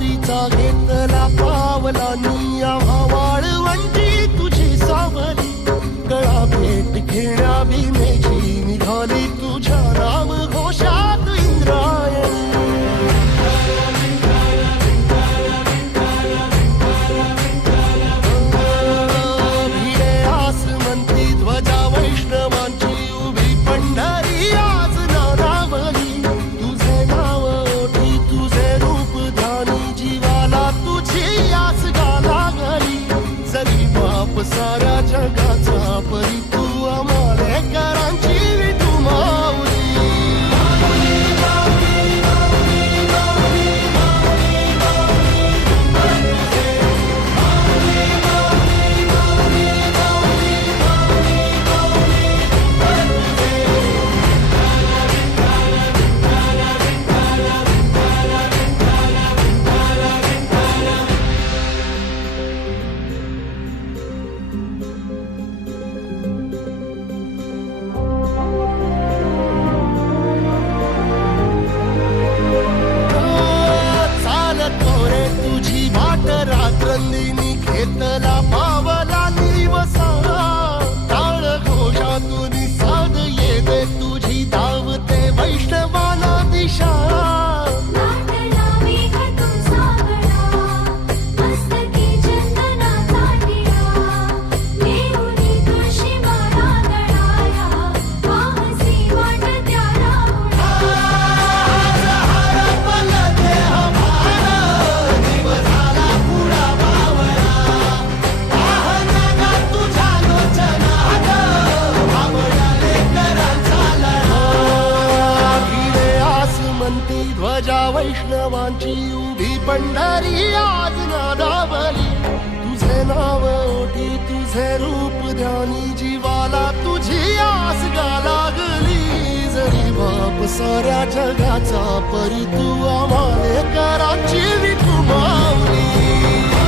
वारीचा घेतला पावला निया वाळवंटी तुझी सावली गळा भेट घेण्या भीमेची निघाली तुझ्या राम घोषात इंद्रायणी भिडे आसमंती ध्वजा वैष्णवांची उभी पंढरी आज नानावली तुझे नाव ओठी तुझे रूप ध्यानी जीवाला तुझी आस गाला गली जरी बाप साऱ्या जगाचा परी तू आमालेकरांची विठू माऊली रात्रंदिनी घेतला पावला दिवसा टाळ घोषातून साध येते तुझी धावते वैष्णवाला दिशा ध्वजा वैष्णवांची उभी पंढरी आज नादावली तुझे नाव ओठी तुझे रूप ध्यानी जीवाला तुझी आस लागली जरी बाप साऱ्या जगाचा परी तू आमालेकरांची विठू माऊली